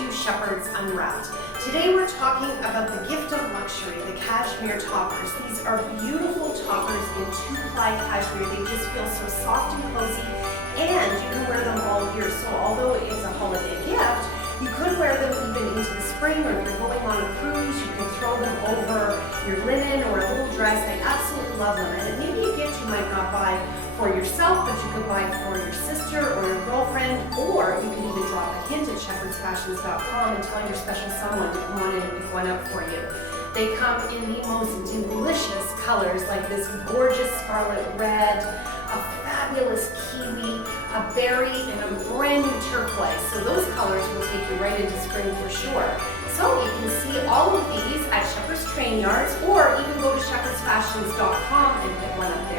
to Shepherd's Unwrapped. Today we're talking about the gift of luxury, the cashmere toppers. These are beautiful toppers in 2-ply cashmere. They just feel so soft and cozy, and you can wear them all year. So although it is a holiday gift, you could wear them even into the spring, or if you're going on a cruise, you can throw them over your linen or a little dress. I absolutely love them. And it may be a gift you might not buy for yourself, but you could buy for your sister or your girlfriend, or you can even drop a hint at shepherdsfashions.com and tell your special someone to come on in and pick one up for you. They come in the most delicious colors, like this gorgeous scarlet red, a fabulous kiwi, a berry, and a brand new turquoise. So those colors will take you right into spring for sure. So you can see all of these at Shepherd's Train Yards, or you can go to shepherdsfashions.com and pick one up.